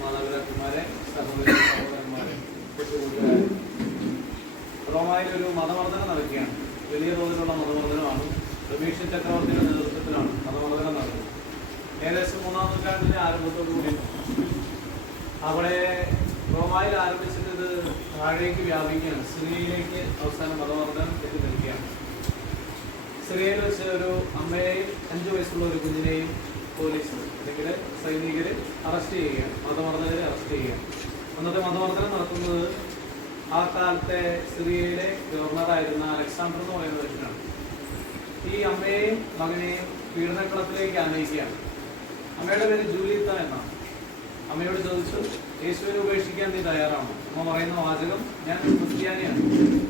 മാതാപിതാക്കന്മാരെ സഹോദരി സഹോദരന്മാരെ റോമായിൽ ഒരു മതമർദ്ദനം നടക്കുകയാണ് വലിയ തോതിലുള്ള മതമർദ്ദനമാണ് രമേശൻ ചക്രവർത്തിയുടെ നേതൃത്വത്തിലാണ് നടന്നത് ഏകദേശം മൂന്നാം നൂറ്റാണ്ടിന്റെ ആരംഭത്തോടുകൂടി. അവിടെ റോമായിൽ ആരംഭിച്ചിട്ട് ഇത് താഴേക്ക് വ്യാപിക്കുകയാണ്. സിറിയയിലേക്ക് അവസാനം മതവർദ്ധനം എത്തി നിൽക്കുകയാണ് സിറിയയിൽ വെച്ച് ഒരു അമ്മയെയും അഞ്ചു വയസ്സുള്ള ഒരു കുഞ്ഞിനെയും പോലീസ് അല്ലെങ്കിൽ സൈനികർ അറസ്റ്റ് ചെയ്യുകയാണ്. മതവർദ്ധകരെ അറസ്റ്റ് ചെയ്യുകയാണ്. അന്നത്തെ മതവർദ്ധനം നടത്തുന്നത് ആ കാലത്തെ സിറിയയിലെ ഗവർണറായിരുന്ന അലക്സാണ്ടർ എന്ന് പറയുന്ന വ്യക്തിയാണ്. ഈ അമ്മയെയും മകനെയും പീഡനക്കളത്തിലേക്ക് ആനയിക്കുകയാണ്. അമ്മയുടെ പേര് ജൂലിയത്ത എന്നാണ്. അമ്മയോട് ചോദിച്ചു യേശുവിനെ ഉപേക്ഷിക്കാൻ നീ തയ്യാറാണോ? അമ്മ പറയുന്ന വാചകം ഞാൻ ക്രിസ്ത്യാനിയാണ്.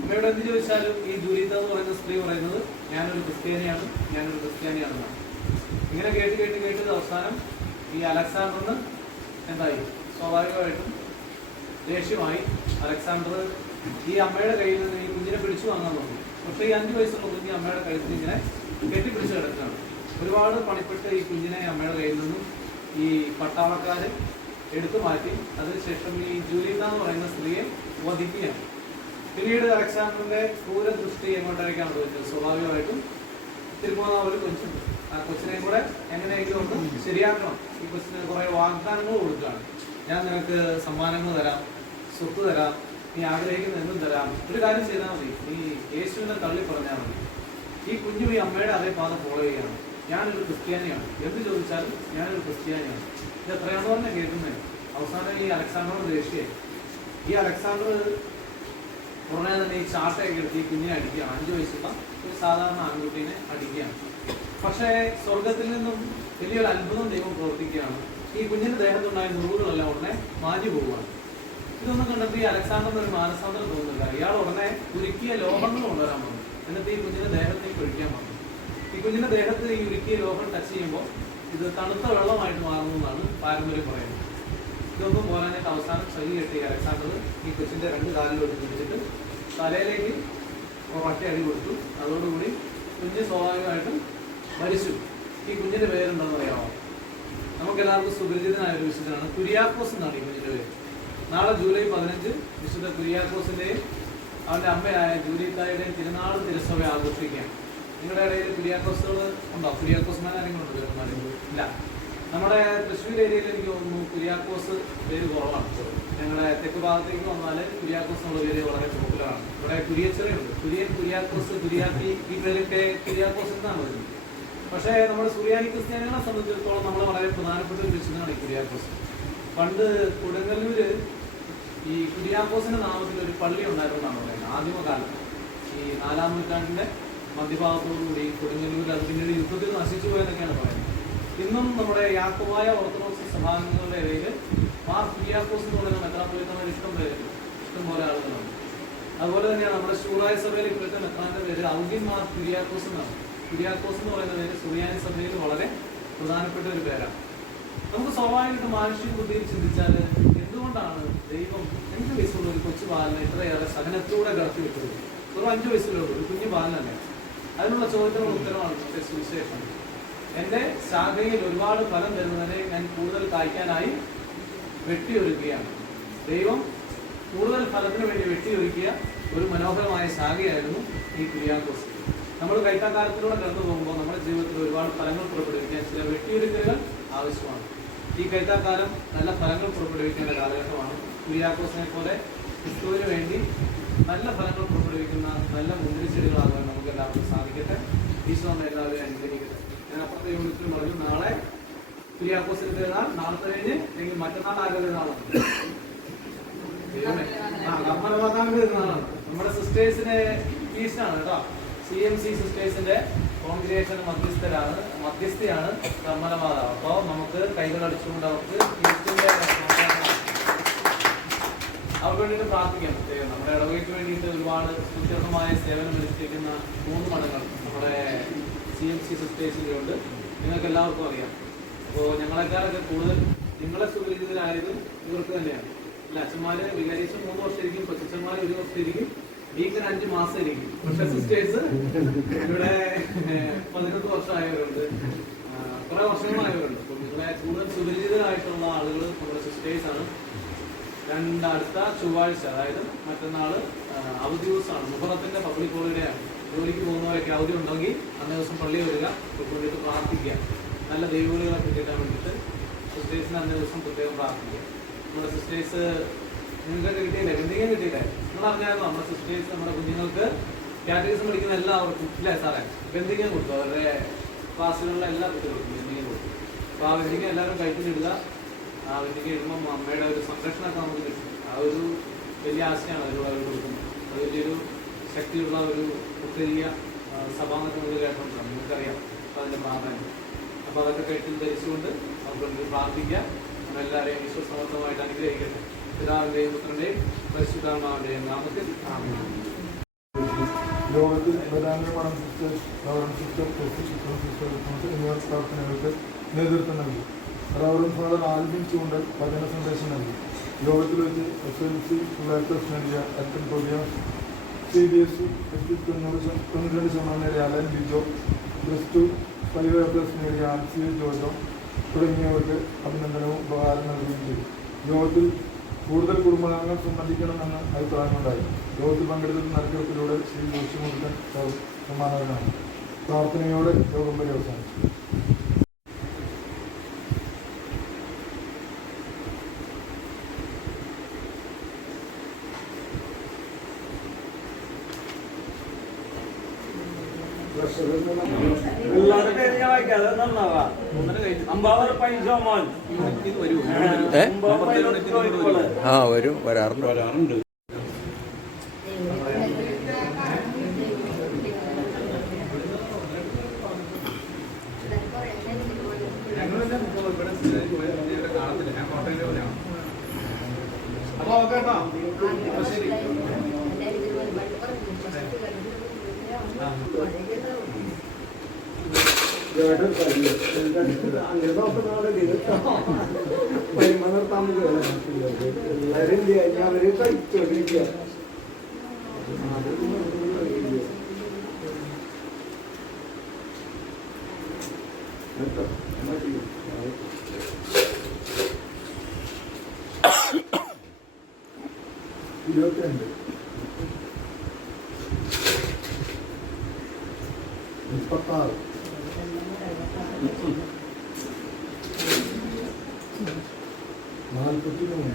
അമ്മയോട് എന്ത് ചോദിച്ചാലും ഈ ജൂലിയത്ത എന്ന് പറയുന്ന സ്ത്രീ പറയുന്നത് ഞാനൊരു ക്രിസ്ത്യാനിയാണ് ഞാനൊരു ക്രിസ്ത്യാനിയാണെന്നാണ്. ഇങ്ങനെ കേട്ട് കേട്ട് കേട്ട് അവസാനം ഈ അലക്സാണ്ടറിന് എന്തായി? സ്വാഭാവികമായിട്ടും ദേഷ്യമായി. അലക്സാണ്ടർ ഈ അമ്മയുടെ കയ്യിൽ നിന്ന് ഈ കുഞ്ഞിനെ പിടിച്ചു വാങ്ങാൻ തുടങ്ങി. പക്ഷേ ഈ അഞ്ചു വയസ്സുള്ള കുഞ്ഞ് അമ്മയുടെ കഴുത്തിൽ ഇങ്ങനെ കെട്ടിപ്പിടിച്ച് കിടക്കുകയാണ്. ഒരുപാട് പണിപ്പെട്ട് ഈ കുഞ്ഞിനെ അമ്മയുടെ കയ്യിൽ നിന്നും ഈ പട്ടാളക്കാര് എടുത്തു മാറ്റി. അതിനുശേഷം ഈ ജൂലിയത്ത എന്ന് പറയുന്ന സ്ത്രീയെ വധിക്കുകയാണ്. പിന്നീട് അലക്സാണ്ടറിന്റെ ദൃഷ്ടി എങ്ങോട്ടായിരിക്കാണ് ചോദിച്ചത് സ്വാഭാവികമായിട്ടും തിരുമോനാവിൽ കൊച്ചു ആ കൊച്ചിനെയും കൂടെ എങ്ങനെയെങ്കിലും ഒന്ന് ശരിയാക്കണം. ഈ കൊച്ചിന് കുറെ വാഗ്ദാനങ്ങൾ കൊടുക്കുകയാണ്. ഞാൻ നിനക്ക് സമ്മാനങ്ങൾ തരാം സ്വത്ത് തരാം നീ ആഗ്രഹിക്കുന്ന എന്നും തരാം. ഒരു കാര്യം ചെയ്താൽ മതി. നീ യേശുവിനെ തള്ളി പറഞ്ഞാൽ മതി. ഈ കുഞ്ഞു ഈ അമ്മയുടെ അതേ പാത ഫോളോ ഞാനൊരു ക്രിസ്ത്യാനിയാണ്. എന്ത് ചോദിച്ചാലും ഞാനൊരു ക്രിസ്ത്യാനിയാണ്. ഇത് എത്രയാണോ തന്നെ കേൾക്കുന്നത് അവസാനം ഈ അലക്സാണ്ടർ ദേഷ്യായി ഈ അലക്സാണ്ടർ ഉടനെ തന്നെ ഈ ചാട്ടയൊക്കെ എടുത്ത് ഈ കുഞ്ഞിനെ അടിക്കുക. അഞ്ചു വയസ്സുള്ള ഒരു സാധാരണ ആൺകുട്ടീനെ അടിക്കുകയാണ്. പക്ഷേ സ്വർഗത്തിൽ നിന്നും വലിയൊരു അത്ഭുതം ദൈവം പ്രവർത്തിക്കുകയാണ്. ഈ കുഞ്ഞിന്റെ ദേഹത്തുണ്ടായ മുറിവുകളെല്ലാം ഉടനെ മാഞ്ഞു പോവുകയാണ്. ഇതൊന്നും കണ്ടപ്പോൾ ഈ അലക്സാണ്ടറിന് ഒരു മാനസാന്തരം തോന്നുന്നില്ല. ഇയാൾ ഉടനെ ഉരുക്കിയ ലോഹങ്ങൾ കൊണ്ടുവരാൻ വന്നു എന്നിട്ട് ഈ കുഞ്ഞിന്റെ ദേഹത്തേക്ക് ഒഴിക്കാൻ വന്നു ഈ കുഞ്ഞിന്റെ ദേഹത്ത് ഈ ഉരുക്കിയ ലോഹം ടച്ച് ചെയ്യുമ്പോൾ ഇത് തണുത്ത വെള്ളമായിട്ട് മാറുന്നു എന്നാണ് പാരമ്പര്യം പറയുന്നത്. ഇതൊന്നും പോരാനായിട്ട് അവസാനം ശൈലി കെട്ടി അലക്സാണ്ടർ ഈ കൊച്ചിന്റെ രണ്ട് കാലിലോട്ട് പിടിച്ചിട്ട് തലയിലേക്ക് ഒറ്റ അടി കൊടുത്തു. അതോടുകൂടി കുഞ്ഞ് സ്വാഭാവികമായിട്ടും മരിച്ചു. ഈ കുഞ്ഞിന്റെ പേരുണ്ടെന്ന് അറിയാമോ? നമുക്ക് എല്ലാവർക്കും സുപരിചിതനായ ഒരു വിശുദ്ധനാണ് കുര്യാക്കോസ് എന്നാണ് ഈ കുഞ്ഞിന്റെ പേര്. നാളെ ജൂലൈ പതിനഞ്ച് വിശുദ്ധ കുര്യാക്കോസിന്റെയും അവന്റെ അമ്മയായ ജൂലിത്തായുടെയും തിരുനാൾ തിരുസഭ ആഘോഷിക്കുകയാണ്. ഉണ്ടോ? ഇല്ല. നമ്മുടെ തൃശ്ശൂർ ഏരിയയിൽ എനിക്ക് തോന്നുന്നു കുര്യാക്കോസ് പേര് കുറവാണ്. ഞങ്ങളുടെ തെക്ക് ഭാഗത്തേക്ക് വന്നാൽ കുര്യാക്കോസ് എന്നുള്ള പേര് വളരെ പോപ്പുലറാണ് ഇവിടെ കുരിയച്ചെറിയുണ്ട്. കുര്യൻ കുര്യാക്കോസ് കുര്യാക്കി ഈ പേരൊക്കെ കുര്യാക്കോസ് എന്നാണ് വരുന്നത് പക്ഷേ നമ്മുടെ സുറിയാനി ക്രിസ്ത്യാനികളെ സംബന്ധിച്ചിടത്തോളം നമ്മൾ വളരെ പ്രധാനപ്പെട്ട ഒരു വിശുദ്ധനാണ് ഈ കുര്യാക്കോസ് പണ്ട് കൊടുങ്ങല്ലൂര് ഈ കുര്യാക്കോസിന്റെ നാമത്തിൽ ഒരു പള്ളി ഉണ്ടായിരുന്നാണ് പറയുന്നത്. ആദ്യമകാലം ഈ നാലാം നൂറ്റാണ്ടിന്റെ മധ്യഭാഗത്തോടുകൂടി കൊടുങ്ങല്ലൂർ അത് പിന്നീട് യുദ്ധത്തിൽ നശിച്ചു പോയെന്നൊക്കെയാണ് പറയുന്നത്. ഇന്നും നമ്മുടെ യാക്കോവായ ഓർത്തഡോക്സ് സഭാംഗങ്ങളുടെ ഇടയിൽ മാർ കുര്യാക്കോസ് എന്ന് പറയുന്ന മെത്രാപ്പൊലിത്തമാർ ഇഷ്ടം പേര് ഇഷ്ടം പോലെ ആളുകളാണ്. അതുപോലെ തന്നെയാണ് നമ്മുടെ ശൂറായ സഭയിൽ ഇപ്പോഴത്തെ മെത്രാന്റെ പേര് ഔദ്യം മാർ കുര്യാക്കോസ് എന്നാണ്. കുര്യാക്കോസ് എന്ന് പറയുന്ന പേര് സുറിയാനി സഭയിൽ വളരെ പ്രധാനപ്പെട്ട ഒരു പേരാണ്. നമുക്ക് സ്വാഭാവികമായിട്ട് മാനുഷിക ബുദ്ധിയിൽ ചിന്തിച്ചാൽ എന്തുകൊണ്ടാണ് ദൈവം അഞ്ച് വയസ്സുള്ള ഒരു കൊച്ചു ബാലനെ ഇത്രയേറെ സഹനത്തോടെ കടത്തി വിട്ടത് ഒരു അഞ്ചു വയസ്സിലുള്ള ഒരു കുഞ്ഞു ബാലനല്ലേ. അതിനുള്ള ചോദ്യത്തിനുള്ള ഉത്തരമാണ് സുവിശേഷം എന്റെ ശാഖയിൽ ഒരുപാട് ഫലം തരുന്നതിനെ ഞാൻ കൂടുതൽ കായ്ക്കാനായി വെട്ടിയൊരുക്കുകയാണ്. ദൈവം കൂടുതൽ ഫലത്തിന് വേണ്ടി വെട്ടിയൊരുക്കിയ ഒരു മനോഹരമായ ശാഖയായിരുന്നു ഈ കുര്യാക്കോസ് നമ്മൾ കൈത്താക്കാലത്തിലൂടെ കടന്നു പോകുമ്പോൾ നമ്മുടെ ജീവിതത്തിൽ ഒരുപാട് ഫലങ്ങൾ പുറപ്പെടുവിക്കാൻ ചില വെട്ടിയൊരുക്കലുകൾ ആവശ്യമാണ്. ഈ കൈത്താക്കാലം നല്ല ഫലങ്ങൾ പുറപ്പെടുവിക്കേണ്ട കാലഘട്ടമാണ്. കുര്യാക്കോസിനെ പോലെ ക്രിസ്തുവിന് വേണ്ടി നല്ല ഫലങ്ങൾ പുറപ്പെടുവിക്കുന്ന നല്ല മുന്തിരിച്ചെടികളാകാൻ ഈശോ നമ്മെ എല്ലാവരെയും അനുഗ്രഹിക്കട്ടെ. ഞാൻ അപ്പുറത്തെ യൂണിറ്റിൽ പറഞ്ഞു നാളെ കുര്യാക്കോസിന് പെരുന്നാൾ നാളത്തെ കഴിഞ്ഞ് അല്ലെങ്കിൽ മറ്റന്നാൾ ആരുടെ പെരുന്നാളാണ്. ആ കർമ്മലവാദാൻ പെരുന്നാളാണ്. നമ്മുടെ സിസ്റ്റേഴ്സിന്റെ ഫീസ്റ്റാണ് കേട്ടോ. സി എം സി സിസ്റ്റേഴ്സിന്റെ കോൺഗ്രിഗേഷൻ മധ്യസ്ഥരാണ് മധ്യസ്ഥയാണ് കർമ്മലമാതാവ് അപ്പോൾ നമുക്ക് കൈകൾ അടിച്ചുകൊണ്ട് അവർക്ക് ഫീസ്റ്റിന്റെ അവർക്ക് വേണ്ടിയിട്ട് പ്രാർത്ഥിക്കാം. നമ്മുടെ ഇടവകയ്ക്ക് വേണ്ടിയിട്ട് ഒരുപാട് സുത്യർഹമായ സേവനം അനുഷ്ഠിക്കുന്ന മൂന്ന് മഠങ്ങൾ നമ്മുടെ സി എം സി സിസ്റ്റേഴ്സിലുണ്ട് നിങ്ങൾക്ക് എല്ലാവർക്കും അറിയാം. അപ്പോൾ ഞങ്ങളെക്കാളൊക്കെ കൂടുതൽ നിങ്ങളെ സുപരിചിതരായത് ഇവർക്ക് തന്നെയാണ്. അല്ല? അച്ഛന്മാര് വികാരീസ് മൂന്ന് വർഷം ഇരിക്കും ഒരു വർഷം ഇരിക്കും ഡീക്കൻ അഞ്ച് മാസം ഇരിക്കും പക്ഷെ സിസ്റ്റേഴ്സ് ഇവിടെ പതിനൊന്ന് വർഷമായവരുണ്ട്. കുറെ വർഷങ്ങളായവരുണ്ട്. അപ്പോൾ നിങ്ങളെ കൂടുതൽ സുപരിചിതരായിട്ടുള്ള ആളുകൾ നമ്മുടെ സിസ്റ്റേഴ്സ് ആണ്. രണ്ടടുത്ത ചൊവ്വാഴ്ച അതായത് മറ്റന്നാൾ അവധി ദിവസമാണ്. മുഹറത്തിന്റെ പബ്ലിക് ഹോളിഡേയാണ് ജോലിക്ക് പോകുന്നവരൊക്കെ അവധി ഉണ്ടെങ്കിൽ അന്നേ ദിവസം പള്ളി വരിക വേണ്ടിയിട്ട് പ്രാർത്ഥിക്കുക. നല്ല ദൈവവിളികളൊക്കെ കിട്ടാൻ വേണ്ടിയിട്ട് സിസ്റ്റേഴ്സിന് അന്നേ ദിവസം പ്രത്യേകം പ്രാർത്ഥിക്കുക. നമ്മുടെ സിസ്റ്റേഴ്സ് നിങ്ങൾക്കൊക്കെ കിട്ടിയില്ലേ? എന്തെങ്കിലും കിട്ടിയില്ലേ? നിങ്ങൾ അറിഞ്ഞായിരുന്നു? നമ്മുടെ സിസ്റ്റേഴ്സ് നമ്മുടെ കുഞ്ഞുങ്ങൾക്ക് കാറ്റഗറീസ് പഠിക്കുന്ന എല്ലാവർക്കും ഇല്ലേ സാറേ? ബന്ധിക്കാൻ കൊടുത്തു? അവരുടെ ക്ലാസ്സുകളിലെ എല്ലാ കുട്ടികൾക്കും ബന്ധിക്കാൻ കൊടുത്തു? അപ്പോൾ ആ ബന്ധിക്കാൻ എല്ലാവരും കഴിക്കുന്നിടുക ആ വെന്തിക്ക് ഇടുമ്പോൾ അമ്മയുടെ ഒരു സംരക്ഷണമൊക്കെ നമുക്ക് കിട്ടും. ആ ഒരു വലിയ ആശയമാണ് അതിലൂടെ അവർ കൊടുക്കുന്നത്. അത് വലിയൊരു ശക്തിയുള്ള ഒരു ഉത്തരീയ സഭ എന്നൊക്കെ നമ്മൾ കേട്ടിട്ടുണ്ടാകും നിങ്ങൾക്കറിയാം അതിന്റെ പ്രാധാന്യം. അപ്പോൾ അതൊക്കെ കെട്ടിൽ ധരിച്ചുകൊണ്ട് വേണ്ടി പ്രാർത്ഥിക്കാം. നമ്മളെല്ലാവരെയും വിശ്വസമർത്ഥമായിട്ട് അനുഗ്രഹിക്കട്ടെ. പിതാവിന്റെയും പുത്രന്റെയും പരിശുദ്ധാത്മാവിന്റെയും നാമത്തിൽ ആമേൻ. നേതൃത്വം നൽകി. റവറൻ ഫാദർ ആൽബിൻ വചന സന്ദേശം നൽകി. യോഗത്തിൽ വെച്ച് എസ് എൽ സി ലേറ്റസ്റ്റ് നൽകിയ അറ്റൻ Tobias C B S E തൊണ്ണൂറ് ശത- തൊണ്ണൂറ്റി ശതമാനം നേടിയ Alan Bijo plus two five A plus നേടിയ ആൻസി ജോജോ തുടങ്ങിയവർക്ക് അഭിനന്ദനവും ഉപകാരം നൽകുകയും ചെയ്തു. യോഗത്തിൽ കൂടുതൽ കുടുംബാംഗങ്ങൾ സംബന്ധിക്കണമെന്ന് അഭിപ്രായമുണ്ടായി. യോഗത്തിൽ പങ്കെടുത്ത നറുക്കെടുപ്പിലൂടെ ശ്രീ ജോഷിമുഖൻ സമ്മാനവനാണ് പ്രാർത്ഥനയോടെ യോഗം പര്യവസാനിച്ചു എല്ലാവരുടെ പേര് ഞാൻ വായിക്കാം അത് നന്നാവാ ഒന്നര കഴിഞ്ഞു അമ്പാവർ പൈസോമോൻ ഇത് വരൂ ഏ? അമ്പാവർ പൈസോമോൻ ആ വരും വരാറുണ്ട്. വരാറുണ്ട്. ഇപ്പോൾ ഇവിടെ സ്ഥിരമായി പോയ ഇവിടെ കാണത്തില്ല ഞാൻ കോട്ടയം പോലെയാണ് അപ്പോൾ ഓക്കെ കേട്ടോ അപ്പോൾ ശരി അവർ കഴിച്ചോണ്ടിരിക്കുക ഇരുപത്തിരണ്ട്. മുപ്പത്താറ് നാൽപ്പത്തി മൂന്ന്